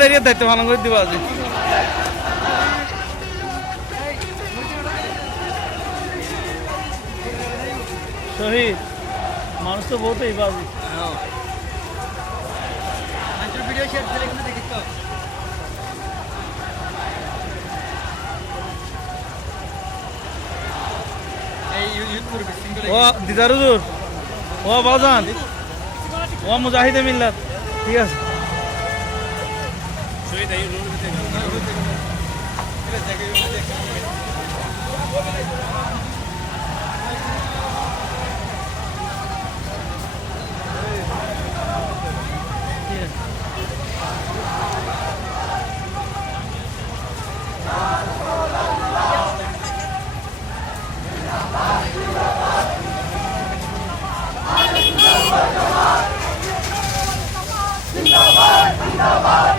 এরিয়ার দায়িত্ব পালন করে দিব আজি শহীদ মানুষ তো বহুত এই বাজি ভিডিও শেয়ার করে এখানে দেখিস তো এই ইউজ করবে সিঙ্গেল ও দিদার হুজুর ও বাজান ও মুজাহিদে মিল্লাত ঠিক আছে শহীদ এই রোড ভিতরে এটা জায়গায় দেখে Zindabad, Zindabad.